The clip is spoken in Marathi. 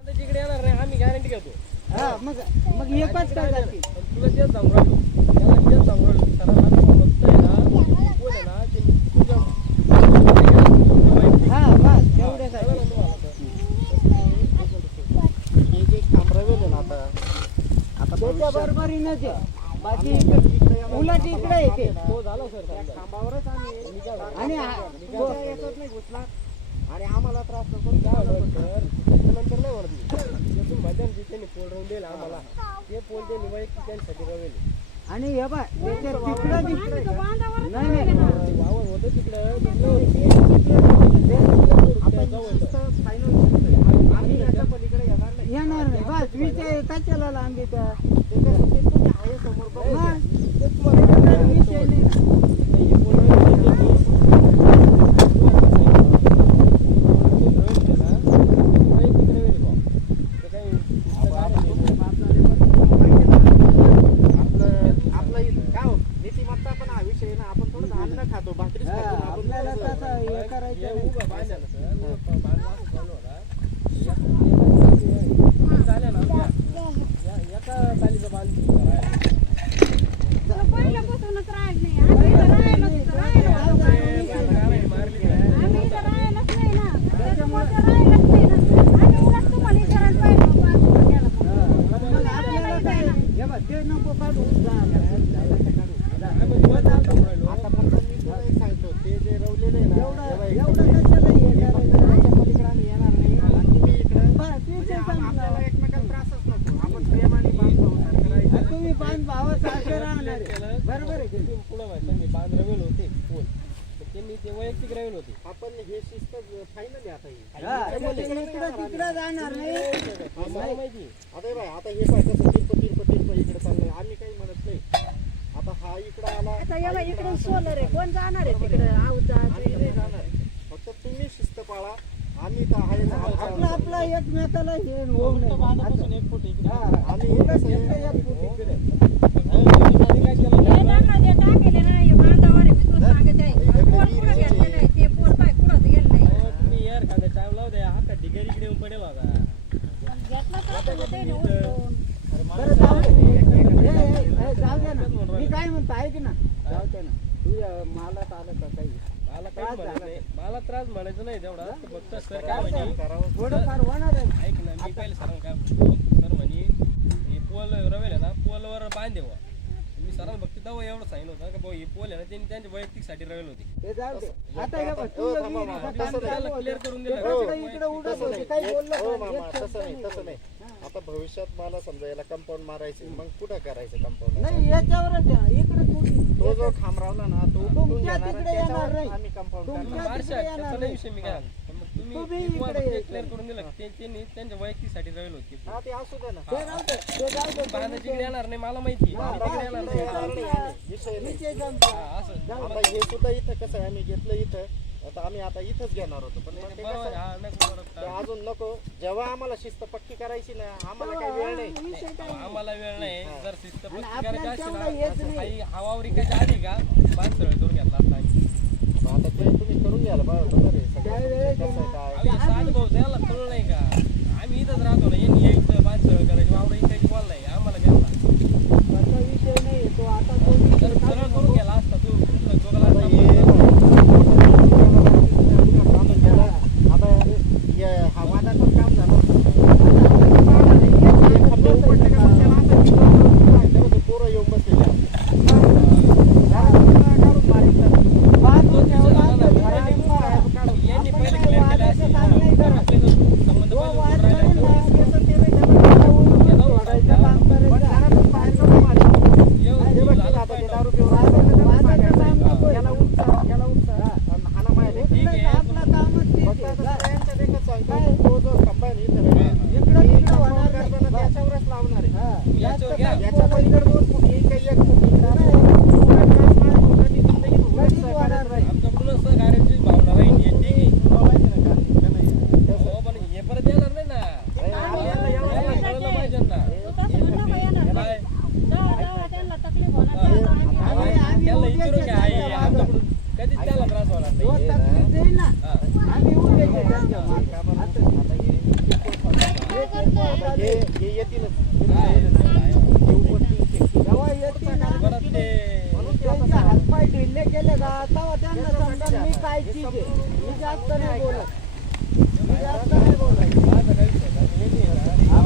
तिकडे येणार नाही आम्ही गॅरंटी घेतो. हा मग एकच काय जाते तुला तेच सांगू राहिलो, त्याला तेच सांगू राहिलो सरांना बघतोय ना बोल आहे ना की तुझ्या हा बस तेवढंच आहे. हे जे थांबरावेल ना आता त्याच्या बरोबरीनं ते बाकी उलट इकडे येते तो झाला सर समजा. खांबावरच आम्ही आणि याच्यात नाही घुसला आणि आम्हाला त्रास नको. काय होतं सर त्याच्यानंतर नाही म्हणत मी त्यातून मैदान जे त्यांनी पोल राहून दिलं आम्हाला ते पोल त्यांनी वैयक्तिक त्यांच्यासाठी रवेल आणि हे बा त्याच्या तिकडं नाही नाही वावर होतं तिकडं आम्ही याच्या पलीकडे येणार नाही. येणार नाही बस विषय कशाला लांबी त्या त्याच्यासाठी तुम्ही आहे समोर बघा. हा, ते तुम्हाला विषय नाही ना. आपला काय हो नीतिमत्ता पण हा विषय ना. आपण थोडं अन्न खातो भाकरीच हा, खातो ना. आपण आपल्याला थोडंसं- तसं हे करायचं नाही. उभं बांधलं ना सर बांधलं असं चालू होता झाल्या ना आमच्या एका तालीचा बांध पहिल्यापासूनच राहिलं नाही आम्ही इथं राहिलोच नाही ना त्याच्यामुळे ते राहिलंच नाही ना. आम्ही उलट तुम्हाला विचारायला पाहिजे होतं असं केलं म्हणून. मग आपल्याला काय हे बा ते नको काढू आता फक्त मी तुला एक सांगतो ते जे रवलेले आहे ना एवढं कशाला हे करायचं? याच्या पलीकडे आम्ही येणार नाही आणि तुम्ही इकडं बस विषय आपल्याला संपला. एकमेकाला त्रासच नको. आपण प्रेमाने बांधतो करायचं. तुम्ही बांध भावाचं असं राहणार आहे. बरोबर आहे की? पुढं माहिती मी बांध रवेल होते पोल तर त्यांनी ते वैयक्तिक रवेल होते. आपण हे शिस्त फायनल आहे आता ही. हा, ते इकडं तिकडं जाणार नाही. मला माहिती आता हे बाय आता हे पाय कसं तिरपं इकडे चाललंय. आम्ही काही म्हणत नाही. आता हा इकडे आला आता याला इकडून सोलर आहे कोण जाणार आहे तिकडे आम्ही नाही जाणार. फक्त तुम्ही शिस्त पाळा. आम्ही तर आहे ना. आपलं आपलं एकमेकाला हे होऊ नये. हा, आम्ही कसं आहे, एक फूट इकडे. काय केलं हे त्यांना जे टाकेले ना हे बांधावर आहे मी तुला सांगत आहे पोल कुठं घेतले नाही ते पोल पाय कुठं गेलं नाही तुम्ही यार का टाइम लावू द्या आता ढिगारी इकडे येऊन पडेल होता घेतला तर आता ते उचलून बरं जाऊ दे. हे, जाऊ दे ना. मी काय म्हणतो ऐक ना जाऊ दे ना तुझ्या मालात आलं का काही मला काय म्हणायचं नाही मला त्रास म्हणायचं नाही तेवढा फक्त सर काय म्हणे करावं. थोडंफार होणार आहे. ऐक ना मी पहिले सरांना काय म्हणतो सर म्हणे हे पोल रवेल आहे ना पोलवर बांध देवा मी सरांना फक्त तेव्हा एवढं सांगितलं होतं का भाऊ हे पोल आहे ना त्यांनी त्यांच्या वैयक्तिकसाठी रवेल होती ते जाऊ दे. आता हे बघ, हो, तुझं थांबा, विहिरीचं थांबा. काम तसं चालू त्याला होतं. क्लिअर करून ते दिलं कसं इकडं उडत तसं होते, नाही. काही बोललं हो नाही. मामा एक तसं शब्द नाही नाही तसं नाही. आता भविष्यात मला समजा याला कंपाऊंड मारायचे मग कुठं करायचं कंपाऊंड. नाही याच्यावरच आहे. इकडे थोडी तो जो खांब रावला ना तो उठून तुमच्या घेणार तिकडे येणार त्याच्यावर नाही. आम्ही कंपाऊंड तुमच्या करणार. मार्शा तिकडे येणार त्याचा नाही नाही. विषय मी काय म्हणतो. मग तुम्ही तुम्ही इकडे यायचं. क्लिअर करून दिलं त्यांनी त्यांच्या वैयक्तिकसाठी रवेल होती हा ते असू दे ना. ते जाऊ दे. ते जाऊ दे. बांधाची इकडे येणार नाही मला माहिती हा, मी तिकडे येणार इकडे येणार नाही नाही आम्ही. विषय नाही. विषय संपला. हा, असं आता हे सुद्धा इथं कसं आहे आम्ही घेतलं इथं. आता आम्ही आता इथंच घेणार होतो पण मग ते बरोबर कसं हा नाही बरोबर ते अजून नको. जेव्हा आम्हाला शिस्त पक्की करायची ना आम्हाला काही वेळ नाही. विषय काय नाही. आम्हाला वेळ नाही जर शिस्त आणि पक्की आपल्याला करायची तेवढं असेल येत ना नाही. काही हवावर इकायच्या आधी का बांध सरळ करून घेतला असता आम्ही. आता ते तुम्ही करून घ्यायला बरोबर आहे सगळं. त्यावेळेस कसं आहे, काय अहो, हे साधं भाऊ त्याला कळलं नाही का आम्ही इथंच राहतो ना यांनी यायचं बांध सरळ करायची वावर इकायची बोल नाही आम्हाला काय असा विषय नाही. तो आता तो विषय तर सरळ करून गेला असता तू तुमचं दोघाला आता हे बांधून घ्यायला. आता हे हा वादाचं काम झालं. हे खड्डे उपटले का मग त्याला आता तेव्हा ते पोरं येऊन बसलेले आहेत. काढून मारायचं. बांधून ठेवला तर यांनी पहिले क्लिअर केलं असेल आपले संबंध जो पहिले वाद जोडून राहिले करेल ना, असते. त्याचं ते नाही त्याला सोडायचं काम पण करायचं. घरातून बाहेर नको मारायचं. येऊन हे येऊन बघ झालं आता ते पाहिजे. दारू पिऊन राहिलं तर त्याला वादाचं काम सांगायचं. नको. याला उठचा, याला उठचा. आणि हाणा मारायला. ठीक आहे. आपलं कामच तेच फक्त आहे. आता सगळ्यांच्यात एकच सांगतो, तो जो खंबा आहे ना इथं ना, इकडं हे तिकडं कंपाऊंड होणार नाही. करताना त्याच्यावरच लावणार आहे. हा. याच्यावर घ्या. याच्या पलीकडे 2 फूट येईल काही 1 फूट येईल. तो काय त्रास नाही होत. कधी जिंदगीत होईल कधीच सहकार्य होणार नाही. आमच्याकडून सहकार्याची भावना राहील हे ठीक आहे तुला माहिती ना का? का नाही? हो पण हे परत येणार नाही ना अरे, याला कळलं पाहिजे ना तू तसं म्हणू नको येणार काय जाऊ त्यांना तर हा. आम्ही येऊन द्यायचे त्यांच्या मागे. असं. हे येतीलच काय? जेव्हा येतील ना, परत ते त्यांचे हातपाय ढिल्ले केले का तेव्हा त्यांना समजा मी काय चीज आहे. मी जास्त नाही बोलत. मी जास्त नाही बोलत. माझा काय विषय आहे का?